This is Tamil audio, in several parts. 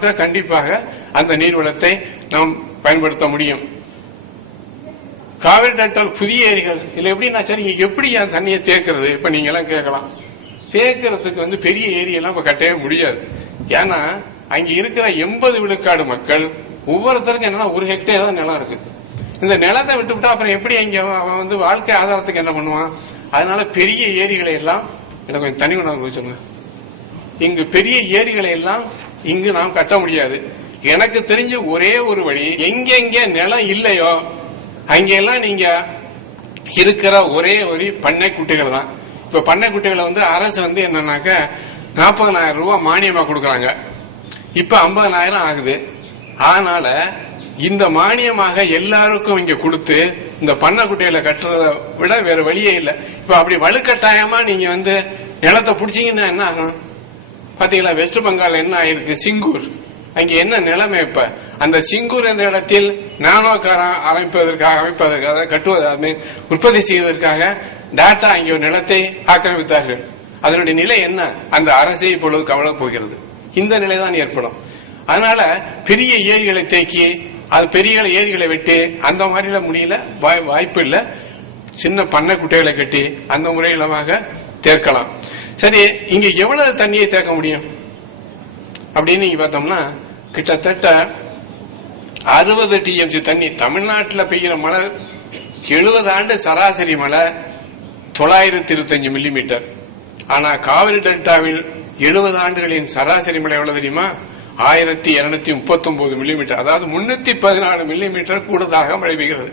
கண்டிப்பாக அந்த நீர்வளத்தை நாம் பயன்படுத்த முடியும். காவிரி டெல்டால் புதிய ஏரிகள் இல்ல எப்படின்னா சரி எப்படி என் தண்ணியை தேக்கிறது? இப்ப நீங்க எல்லாம் கேட்கலாம். தேக்கிறதுக்கு வந்து பெரிய ஏரியெல்லாம் இப்போ கட்டவே முடியாது. ஏன்னா அங்க இருக்கிற எண்பது விழுக்காடு மக்கள் ஒவ்வொருத்தருக்கும் என்னன்னா ஒரு ஹெக்டேர் தான் நிலம் இருக்கு. இந்த நிலத்தை விட்டுவிட்டா அப்புறம் எப்படி அங்க அவன் வந்து வாழ்க்கை ஆதாரத்துக்கு என்ன பண்ணுவான்? அதனால பெரிய ஏரிகளை எல்லாம் எனக்கு கொஞ்சம் தனி உணர்வு சொல்லுங்க. இங்கு பெரிய ஏரிகளை எல்லாம் இங்கு நாம் கட்ட முடியாது. எனக்கு தெரிஞ்ச ஒரே ஒரு வழி எங்கெங்க நிலம் இல்லையோ அங்கெல்லாம் நீங்க இருக்கிற ஒரே ஒரு பண்ணை குட்டிகள் தான். இப்ப பண்ணை குட்டிகளை வந்து அரசு வந்து என்னன்னாக்க நாற்பதனாயிரம் ரூபாய் மானியமா கொடுக்கறாங்க. இப்ப ஐம்பதனாயிரம் ஆகுது. அதனால இந்த மானியமாக எல்லாருக்கும் இங்க கொடுத்து இந்த பண்ணை குட்டையில கட்டுறதை விட வேற வழியே இல்லை. இப்ப அப்படி வலுக்கட்டாயமா நீங்க வந்து நிலத்தை புடிச்சீங்கன்னா என்ன ஆகும்? பாத்தீங்களா வெஸ்ட் பெங்கால் என்ன ஆயிருக்கு? சிங்கூர். அங்க என்ன நிலைமை இப்ப? அந்த சிங்கூர் என்ற இடத்தில் நானோ அமைப்பதற்காக அமைப்பதற்காக கட்டுவதாக உற்பத்தி செய்வதற்காக டாட்டா அங்கே ஒரு நிலத்தை ஆக்கிரமித்தார்கள். அதனுடைய நிலை என்ன? அந்த அரசே இப்பொழுது கவலை போகிறது. இந்த நிலை தான் ஏற்படும். அதனால பெரிய ஏரிகளை தேக்கி அது பெரிய ஏரிகளை வெட்டி அந்த மாதிரில முடியல வாய்- வாய்ப்பு இல்லை. சின்ன பண்ணை குட்டைகளை கட்டி அந்த முறையிலமாக தேர்க்கலாம். சரி இங்க எவ்வளவு தண்ணியை தேக்க முடியும்? அப்படின்னு நீங்க பார்த்தோம்னா கிட்டத்தட்ட அறுபது டிஎம்சி தண்ணி தமிழ்நாட்டில் பெய்கிற மழை எழுபது ஆண்டு சராசரி மழை தொள்ளாயிரத்தி இருபத்தஞ்சு மில்லிமீட்டர் ஆனா காவிரி டெல்டாவில் எழுபது ஆண்டுகளின் சராசரி மழை எவ்வளவு தெரியுமா? ஆயிரத்தி இருநூத்தி முப்பத்தி ஒன்பது மில்லிமீட்டர் அதாவது முன்னூத்தி பதினாலு மில்லிமீட்டர் கூடுதலாக மழை பெய்கிறது.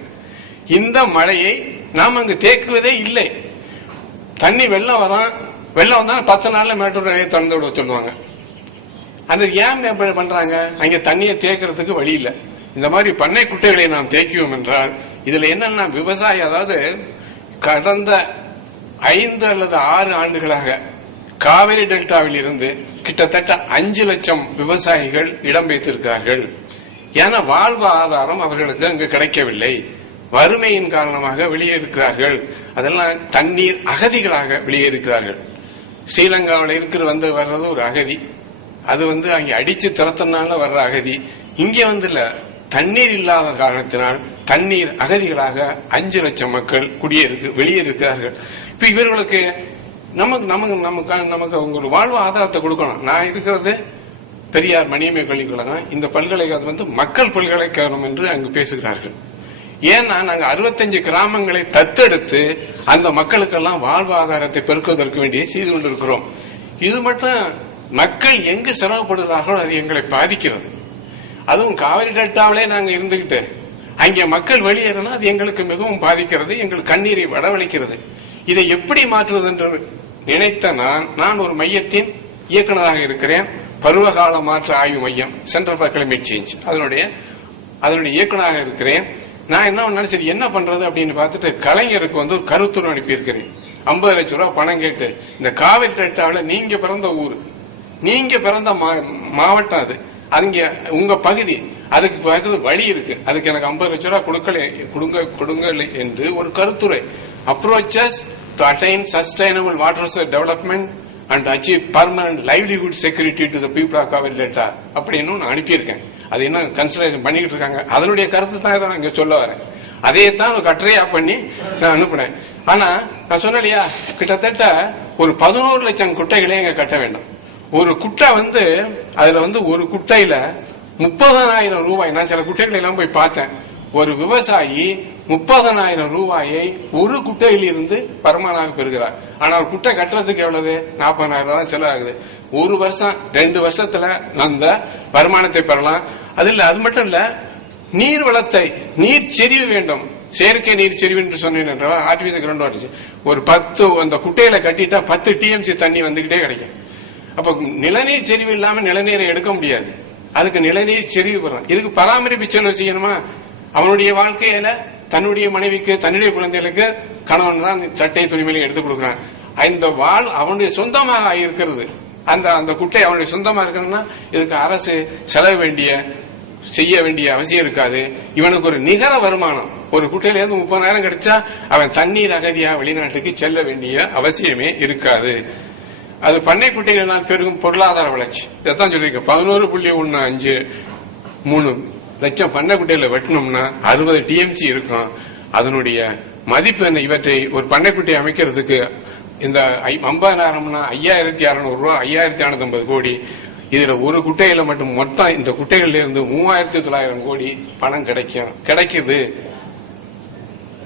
இந்த மழையை நாம் அங்கு தேக்குவதே இல்லை. தண்ணி வெள்ளம் வரும் வெள்ளம் வந்தாலும் பத்து நாள்ல மேட்டூர் அணையை திறந்து விட சொல்லுவாங்க. அந்த ஏன் எப்படி பண்றாங்க? அங்க தண்ணியை தேக்கிறதுக்கு வழி இல்லை. இந்த மாதிரி பண்ணை குட்டைகளை நாம் தேக்குவோம் என்றால் இதுல என்னன்னா விவசாயி அதாவது கடந்த ஐந்து அல்லது ஆறு ஆண்டுகளாக காவிரி டெல்டாவில் இருந்து கிட்டத்தட்ட அஞ்சு லட்சம் விவசாயிகள் இடம்பெயர்த்திருக்கிறார்கள் என வாழ்வு ஆதாரம் அவர்களுக்கு அங்கு கிடைக்கவில்லை. வறுமையின் காரணமாக வெளியே இருக்கிறார்கள். அதெல்லாம் தண்ணீர் அகதிகளாக வெளியே இருக்கிறார்கள். ஸ்ரீலங்காவில் இருக்கிற வந்து வர்றது ஒரு அகதி. அது வந்து அங்கே அடிச்சு திறத்தனால வர்ற அகதி. இங்கே வந்து இல்லை தண்ணீர் இல்லாத காரணத்தினால் தண்ணீர் அகதிகளாக அஞ்சு லட்சம் மக்கள் குடியிருக்கு வெளியே இருக்கிறார்கள். இப்போ இவர்களுக்கு நமக்கு நமக்கு நமக்கு நமக்கு உங்களுக்கு வாழ்வு ஆதாரத்தை கொடுக்கணும். நான் இருக்கிறது பெரியார் மணியமை பள்ளிக்கூடம் இந்த பல்கலைக்கழகம் வந்து மக்கள் பல்கலைக்கழகம் என்று அங்கு பேசுகிறார்கள். ஏன்னா நாங்க அறுபத்தஞ்சு கிராமங்களை தத்தெடுத்து அந்த மக்களுக்கெல்லாம் வாழ்வாதாரத்தை பெருக்குவதற்கு வேண்டிய செய்து கொண்டிருக்கிறோம். இது மட்டும் மக்கள் எங்கு சிரமப்படுகிறார்களோ அது எங்களை பாதிக்கிறது. அதுவும் காவிரி டெல்டாவிலே நாங்க இருந்துகிட்டு அங்கே மக்கள் வெளியேறினா அது எங்களுக்கு மிகவும் பாதிக்கிறது எங்களுக்கு கண்ணீரை வடவழிக்கிறது. இதை எப்படி மாற்றுவது என்று நினைத்த நான் நான் ஒரு மையத்தின் இயக்குநராக இருக்கிறேன். பருவகால மாற்ற ஆய்வு மையம் சென்டர் ஃபார் கிளைமேட் சேஞ்ச் அதனுடைய அதனுடைய இயக்குநராக இருக்கிறேன். நான் என்ன பண்ணேன் சரி என்ன பண்றது அப்படின்னு பார்த்துட்டு கலைஞருக்கு வந்து ஒரு கருத்துரு அனுப்பியிருக்கிறேன். ஐம்பது லட்சம் ரூபாய் பணம் கேட்டு இந்த காவிரி டெல்டாவில் நீங்க பிறந்த ஊர். நீங்க பிறந்த மா- மாவட்டம் அது. அங்க உங்க பகுதி. அதுக்கு பகுதி வழி இருக்கு. அதுக்கு எனக்கு ஐம்பது லட்சம் ரூபாய் கொடுக்கல கொடுங்க கொடுங்க என்று ஒரு கருத்துரை. Approaches to attain sustainable water development and achieve permanent livelihood security to the people of Kaveri delta அப்படின்னு நான் அனுப்பியிருக்கேன். அது என்ன கன்சிடரேஷன் பண்ணிக்கிட்டு இருக்காங்க? அதனுடைய கருத்து தான் நான் இங்க சொல்ல வரேன். அதையே தான் கட்டுரையா பண்ணி நான் அனுப்புனேன். ஆனா நான் சொன்னேன் இல்லையா கிட்டத்தட்ட ஒரு பதினோரு லட்சம் குட்டைகளே இங்க கட்ட வேண்டும். ஒரு குட்டை வந்து அதுல வந்து ஒரு குட்டையில முப்பதனாயிரம் ரூபாய் நான் சில குட்டைகளை எல்லாம் போய் பார்த்தேன். ஒரு விவசாயி முப்பதனாயிரம் ரூபாயை ஒரு குட்டையில் இருந்து பெறுகிறார். ஆனா ஒரு குட்டை கட்டுறதுக்கு எவ்வளவு? நாற்பதாயிரம் தான் செலவாகுது. ஒரு வருஷம் ரெண்டு வருஷத்துல அந்த வருமானத்தை பெறலாம். அது இல்ல அது மட்டும் இல்ல நீர் வளத்தை நீர் செறிவு வேண்டும். செயற்கை நீர் செறிவு என்று சொன்னேன் என்றால் ஆர்டிபிசியல் கிரவுண்ட் வாட்டர் ஒரு பத்து அந்த குட்டையில கட்டிட்டா பத்து டிஎம்சி தண்ணி வந்துகிட்டே கிடைக்கும். அப்ப நிலநீர் செறிவு இல்லாம நிலநீரை எடுக்க முடியாது. அதுக்கு நிலநீர் செறிவு இதுக்கு பராமரிப்பு செலவு செய்யணுமா? அவனுடைய வாழ்க்கையில தன்னுடைய மனைவிக்கு தன்னுடைய குழந்தைகளுக்கு கணவன் தான் சட்டை துணிமணி எடுத்து கொடுக்குறான் இந்த வாழ் அவனுடைய சொந்தமாக இருக்கிறது. அந்த அந்த குட்டை அவனுடைய சொந்தமா இருக்கணும்னா இதுக்கு அரசு செலவு வேண்டிய செய்ய வேண்டிய அவசியம் இருக்காது. இவனுக்கு ஒரு நிகர வருமானம். ஒரு குட்டையில இருந்து முப்பதாயிரம் கிடைச்சா அவன் தண்ணீர் அகதியா வெளிநாட்டுக்கு செல்ல வேண்டிய அவசியமே இருக்காது. அது பண்ணை குட்டிகளினால் பெருகும் பொருளாதார வளர்ச்சி. இதைத்தான் சொல்லியிருக்கேன். பதினோரு புள்ளி ஒன்னு அஞ்சு மூணு லட்சம் பண்ணைக்குட்டையில வெட்டினோம்னா அறுபது டிஎம்சி இருக்கும். அதனுடைய மதிப்பு என்ன? இவற்றை ஒரு பண்ணைக்குட்டை அமைக்கிறதுக்கு இந்த ஐ- ஐம்பதாயிரம்னா ஐயாயிரத்தி அறுநூறு ரூபா ஐயாயிரத்தி அறுநூத்தி ஐம்பது கோடி. இதுல ஒரு குட்டையில மட்டும் மொத்தம் இந்த குட்டைகள்ல இருந்து மூவாயிரத்தி தொள்ளாயிரம் கோடி பணம் கிடைக்கும் கிடைக்குது.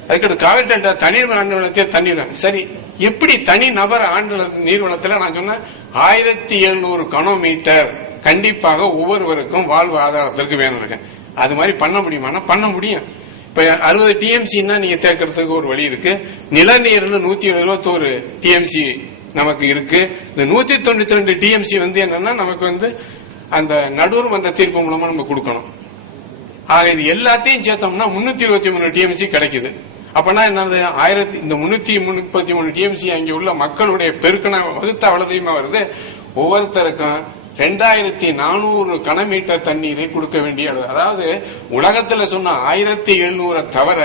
அதுக்கடுத்து காவிரி டெல்டா தண்ணீர் ஆண்டு தண்ணீர் சரி. எப்படி தனி நபர் ஆண்டு நீர்வளத்துல நான் சொன்னேன் ஆயிரத்தி எழுநூறு கனோமீட்டர் கண்டிப்பாக ஒவ்வொருவருக்கும் வாழ்வு ஆதாரத்திற்கு வேணும் இருக்கேன் அது மாதிரி பண்ண முடியுமானா பண்ண முடியும். இப்ப அறுபது டிஎம்சின்னா நீங்க தேக்கிறதுக்கு ஒரு வழி இருக்கு. நிலநீர்னு நூத்தி எழுபத்தோரு டிஎம்சி நமக்கு இருக்கு. இந்த நூத்தி தொண்ணூத்தி ரெண்டு டிஎம்சி வந்து என்னன்னா நமக்கு வந்து அந்த நடுவர் மன்ற தீர்ப்பு மூலமா நம்ம கொடுக்கணும். ஆக இது எல்லாத்தையும் சேர்த்தோம்னா முன்னூத்தி இருபத்தி மூணு டிஎம்சி கிடைக்குது. அப்பனா என்னது? ஆயிரத்தி இந்த முன்னூத்தி முப்பத்தி மூணு டிஎம்சி அங்கே உள்ள மக்களுடைய பெருக்கண வகுத்த அவ்வளதையுமே வருது. ஒவ்வொருத்தருக்கும் ரெண்டாயிரத்தி நானூறு கனமீட்டர் தண்ணீரை கொடுக்க வேண்டிய அளவு. அதாவது உலகத்துல சொன்ன ஆயிரத்தி எழுநூறை தவிர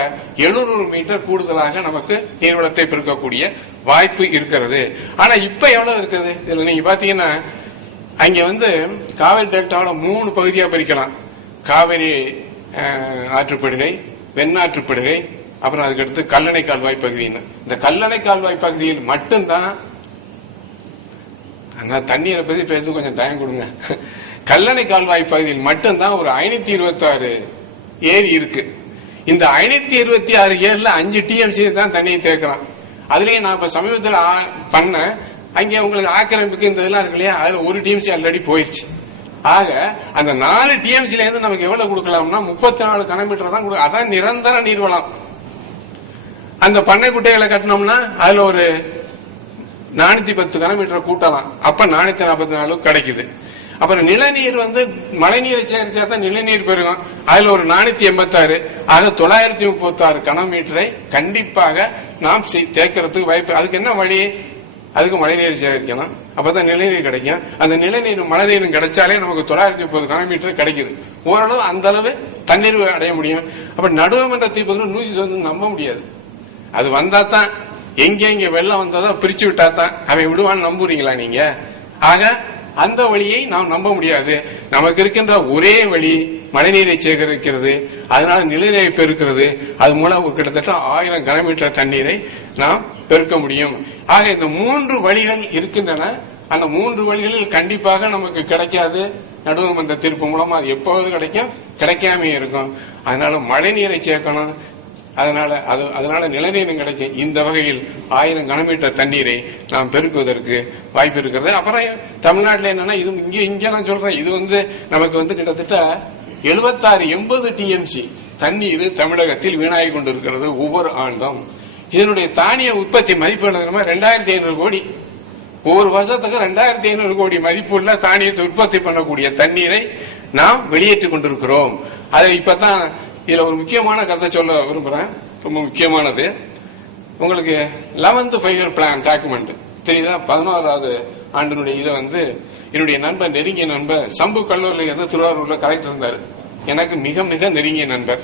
எழுநூறு மீட்டர் கூடுதலாக நமக்கு நீர்வளத்தை பெருக்கக்கூடிய வாய்ப்பு இருக்கிறது. ஆனா இப்ப எவ்வளவு இருக்குது? இதுல நீங்க பாத்தீங்கன்னா அங்க வந்து காவிரி டெல்டாவில் மூணு பகுதியா பிரிக்கலாம். காவிரி ஆற்றுப்படுகை வெண்ணாற்றுப்படுகை அப்புறம் அதுக்கடுத்து கல்லணை கால்வாய் பகுதின்னு. இந்த கல்லணை கால்வாய் பகுதியில் மட்டும்தான் ஆனால் தண்ணீரை பத்தி பேசுறது கொஞ்சம் தயம் கொடுங்க. கல்லணை கால்வாய் பகுதியில் மட்டும்தான் ஒரு ஐநூத்தி இருபத்தி ஆறு ஏரி இருக்கு. இந்த ஐநூத்தி இருபத்தி ஆறு ஏரியில் அஞ்சு டிஎம்சி தான் தண்ணியை தேக்குறான் அதுலயும் நான் இப்ப சமீபத்தில் ஆ- பண்ணேன் அங்கே உங்களுக்கு ஆக்கிரமிப்புக்கு இந்த இதெல்லாம் இருக்கு இல்லையா? அதுல ஒரு டிஎம்சி ஆல்ரெடி போயிருச்சு. ஆக அந்த நாலு டிஎம்சில இருந்து நமக்கு எவ்வளவு கொடுக்கலாம்னா முப்பத்தி நாலு கனமீட்டர் தான் அதான் நிரந்தர நீர்வளம். அந்த பண்ணை குட்டைகளை கட்டினோம்னா அதுல ஒரு நானூத்தி பத்து கிலோமீட்டர் கூட்டலாம். அப்ப நானூத்தி நாற்பத்தி நாலு கிடைக்குது. அப்புறம் நிலநீர் வந்து மழைநீரை சேகரிச்சா தான் நிலநீர் பெருகும். அதுல ஒரு நானூத்தி எண்பத்தாறு ஆக தொள்ளாயிரத்தி முப்பத்தி ஆறு கனமீட்டரை கண்டிப்பாக நாம் தேக்கிறதுக்கு வாய்ப்பு அதுக்கு என்ன வழி? அதுக்கு மழைநீர் சேகரிக்கணும் அப்பதான் நிலநீர் கிடைக்கும். அந்த நிலநீர் மழைநீரும் கிடைச்சாலே நமக்கு தொள்ளாயிரத்தி முப்பது கனமீட்டர் கிடைக்குது. ஓரளவு அந்த அளவு தண்ணீர் அடைய முடியும். அப்ப நடுவமன்ற தீபத்தில் நூத்தி நம்ப முடியாது. அது வந்தா தான் எங்க எங்க வெள்ளம் வந்ததோ பிரிச்சு விட்டா தான் அவன் விடுவான்னு நம்புறீங்களா நீங்க? ஆக அந்த வழியை நாம் நம்ப முடியாது. நமக்கு இருக்கின்ற ஒரே வழி மழைநீரை சேகரிக்கிறது அதனால நிலநீரை பெருக்கிறது. அது மூலம் கிட்டத்தட்ட ஆயிரம் கனமீட்டர் தண்ணீரை நாம் பெருக்க முடியும். ஆக இந்த மூன்று வழிகள் இருக்கின்றன. அந்த மூன்று வழிகளில் கண்டிப்பாக நமக்கு கிடைக்காது. நடுவர் மன்ற தீர்ப்பு மூலமா அது எப்போது கிடைக்கும்? கிடைக்காம இருக்கும். அதனால மழைநீரை சேர்க்கணும். அதனால அது அதனால நிலநீரும் கிடைக்கும் இந்த வகையில் ஆயிரம் கனமீட்டர் தண்ணீரை நாம் பெருக்குவதற்கு வாய்ப்பு இருக்கிறது. அப்புறம் தமிழ்நாட்டில் என்னன்னா இது இங்கே இங்க நான் சொல்றேன். இது வந்து நமக்கு வந்து கிட்டத்தட்ட எழுபத்தாறு எண்பது டிஎம்சி தண்ணீர் தமிழகத்தில் வீணாகி கொண்டிருக்கிறது ஒவ்வொரு ஆண்டும். இதனுடைய தானிய உற்பத்தி மதிப்பு ரெண்டாயிரத்தி ஐநூறு கோடி. ஒவ்வொரு வருஷத்துக்கு ரெண்டாயிரத்தி ஐநூறு கோடி மதிப்புள்ள தானியத்தை உற்பத்தி பண்ணக்கூடிய தண்ணீரை நாம் வெளியேற்றிக் கொண்டிருக்கிறோம். அதை இப்பதான் இதுல ஒரு முக்கியமான கதை சொல்ல விரும்புறேன் ரொம்ப முக்கியமானது. உங்களுக்கு eleventh five year plan document. தெரியுதா? பதினோராவது ஆண்டினுடைய இதை வந்து என்னுடைய நண்பர் நெருங்கிய நண்பர் சம்பு கல்லூரியில் இருந்து திருவாரூர்ல கலெக்டர் இருந்தார். எனக்கு மிக மிக நெருங்கிய நண்பர்.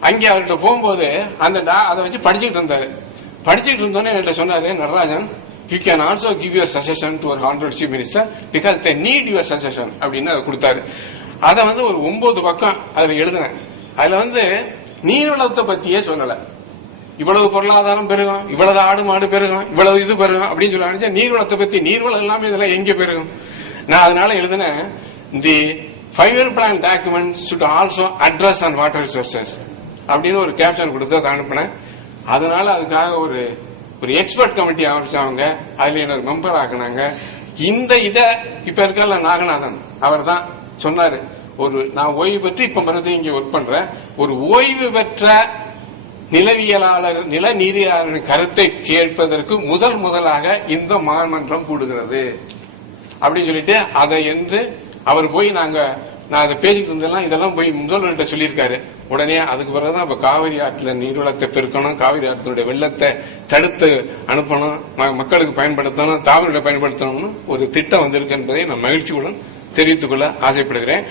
அங்கே அவர்கிட்ட போகும்போது அந்த டா- அதை வச்சு படிச்சுக்கிட்டு இருந்தாரு. படிச்சுக்கிட்டு இருந்தோன்னே என்கிட்ட சொன்னாரு Natarajan you can also give your suggestion to ஒரு hundred chief minister because they need your suggestion அப்படின்னு அதை கொடுத்தாரு. அதை வந்து ஒரு ஒன்பது பக்கம் அதில் எழுதினேன் அதுல வந்து நீர்வளத்தை பத்தியே சொல்லல. இவ்வளவு பொருளாதாரம் பெருகும் இவ்வளவு ஆடு மாடு பெருகும் இவ்வளவு இது பெருகும் அப்படின்னு சொல்லி நீர்வளத்தை பத்தி நீர்வளம் எல்லாமே இதெல்லாம் எங்க பெருகும்? நான் அதனால எழுதினேன் the five year plan document should also address and water resources அப்படின்னு ஒரு கேப்ஷன் கொடுத்து அதை அனுப்பினேன். அதனால அதுக்காக ஒரு ஒரு எக்ஸ்பர்ட் கமிட்டி அமைச்சாங்க அதுல எனக்கு மெம்பர் ஆக்குனாங்க. இந்த இத இப்ப இருக்கல நாகநாதன் அவர் தான் சொன்னாரு. ஒரு நான் ஓய்வு பெற்று இப்ப மறுபடியும் இங்க ஒர்க் பண்றேன். ஒரு ஓய்வு பெற்ற நிலவியலாளர் நில நீரியாளரின் கருத்தை கேட்பதற்கு முதல் முதலாக இந்த மாமன்றம் கூடுகிறது. அப்படின்னு சொல்லிட்டு அதை என்று அவர் போய் நாங்க நான் அதை பேசிட்டு இருந்தெல்லாம் இதெல்லாம் போய் முதல்வர்கிட்ட சொல்லியிருக்காரு. உடனே அதுக்கு பிறகுதான் இப்ப காவிரி ஆற்றுல நீர்வளத்தை பெருக்கணும் காவிரி ஆற்றினுடைய வெள்ளத்தை தடுத்து அனுப்பணும் ம- மக்களுக்கு பயன்படுத்தணும் தாவரங்களை பயன்படுத்தணும்னு ஒரு திட்டம் வந்திருக்கு என்பதை நான் மகிழ்ச்சியுடன் தெரிவித்துக் கொள்ள ஆசைப்படுகிறேன்.